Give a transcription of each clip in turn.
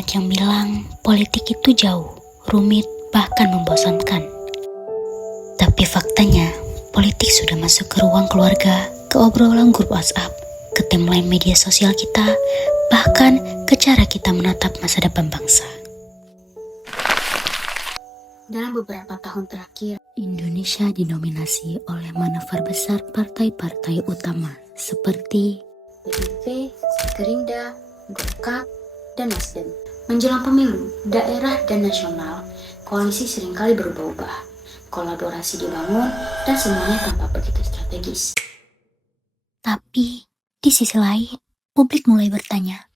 Banyak yang bilang politik itu jauh, rumit, bahkan membosankan. Tapi faktanya, politik sudah masuk ke ruang keluarga, ke obrolan grup WhatsApp, ke timeline media sosial kita, bahkan ke cara kita menatap masa depan bangsa. Dalam beberapa tahun terakhir, Indonesia didominasi oleh manuver besar partai-partai utama seperti PDIP, Gerindra, Golkar, dan Nasdem. Menjelang pemilu, daerah dan nasional, koalisi seringkali berubah-ubah, kolaborasi dibangun, dan semuanya tanpa begitu strategis. Tapi, di sisi lain, publik mulai bertanya,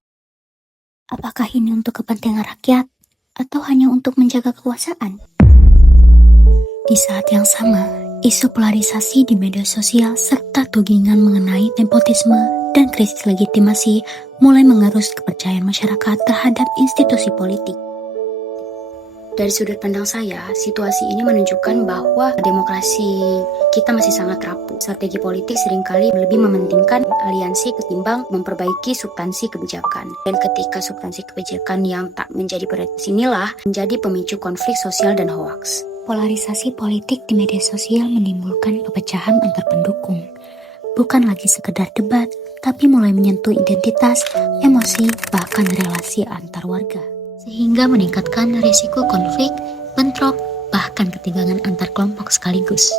apakah ini untuk kepentingan rakyat, atau hanya untuk menjaga kekuasaan? Di saat yang sama, isu polarisasi di media sosial serta tudingan mengenai nepotisme dan krisis legitimasi mulai mengerus kepercayaan masyarakat terhadap institusi politik. Dari sudut pandang saya, situasi ini menunjukkan bahwa demokrasi kita masih sangat rapuh. Strategi politik seringkali lebih mementingkan aliansi ketimbang memperbaiki substansi kebijakan. Dan ketika substansi kebijakan yang tak menjadi prioritas inilah menjadi pemicu konflik sosial dan hoaks. Polarisasi politik di media sosial menimbulkan perpecahan antar pendukung. Bukan lagi sekedar debat, tapi mulai menyentuh identitas, emosi, bahkan relasi antar warga. Sehingga meningkatkan risiko konflik, bentrok, bahkan ketegangan antar kelompok sekaligus.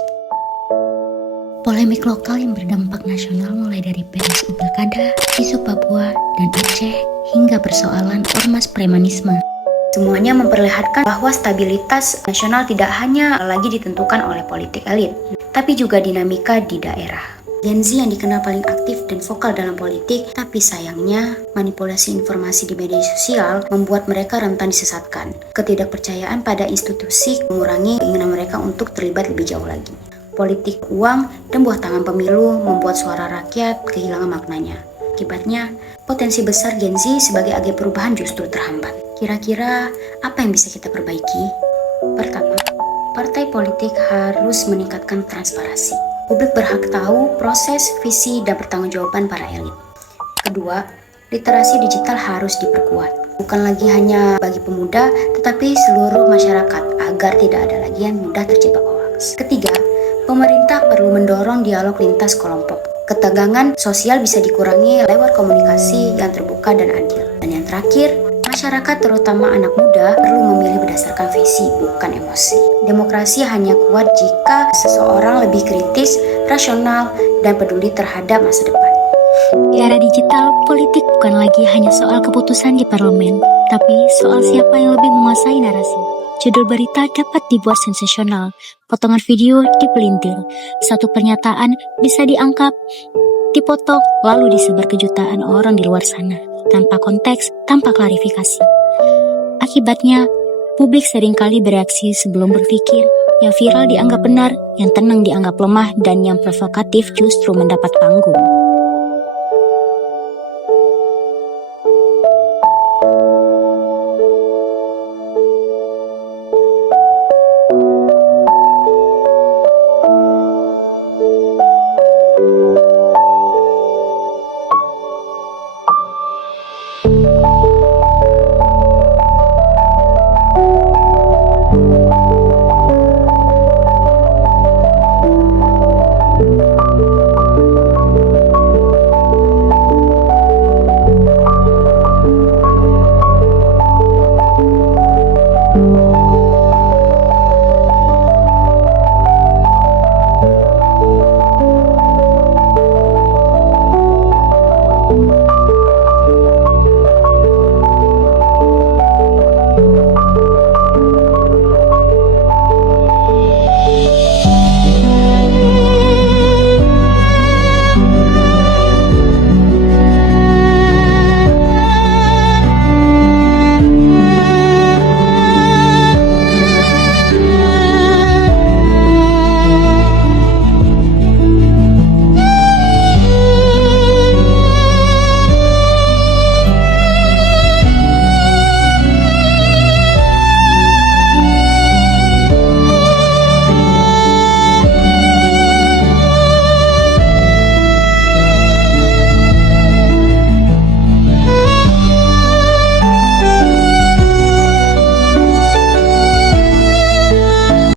Polemik lokal yang berdampak nasional mulai dari PSU Pilkada, isu Papua, dan Aceh, hingga persoalan ormas premanisme. Semuanya memperlihatkan bahwa stabilitas nasional tidak hanya lagi ditentukan oleh politik elit, tapi juga dinamika di daerah. Gen Z yang dikenal paling aktif dan vokal dalam politik, tapi sayangnya manipulasi informasi di media sosial membuat mereka rentan disesatkan. Ketidakpercayaan pada institusi mengurangi keinginan mereka untuk terlibat lebih jauh lagi. Politik uang dan buah tangan pemilu membuat suara rakyat kehilangan maknanya. Akibatnya, potensi besar Gen Z sebagai agen perubahan justru terhambat. Kira-kira apa yang bisa kita perbaiki? Pertama, partai politik harus meningkatkan transparansi. Publik berhak tahu proses, visi, dan pertanggungjawaban para elit. Kedua, literasi digital harus diperkuat. Bukan lagi hanya bagi pemuda, tetapi seluruh masyarakat agar tidak ada lagi yang mudah terjebak hoaks. Ketiga, pemerintah perlu mendorong dialog lintas kelompok. Ketegangan sosial bisa dikurangi lewat komunikasi yang terbuka dan adil. Dan yang terakhir, masyarakat terutama anak muda perlu memilih berdasarkan visi, bukan emosi. Demokrasi hanya kuat jika seseorang lebih kritis, rasional, dan peduli terhadap masa depan. Di era digital, politik bukan lagi hanya soal keputusan di parlemen, tapi soal siapa yang lebih menguasai narasi. Judul berita dapat dibuat sensasional, potongan video dipelintir, satu pernyataan bisa diangkat, dipotong, lalu disebar ke jutaan orang di luar sana, tanpa konteks, tanpa klarifikasi. Akibatnya, publik seringkali bereaksi sebelum berpikir, yang viral dianggap benar, yang tenang dianggap lemah, dan yang provokatif justru mendapat panggung.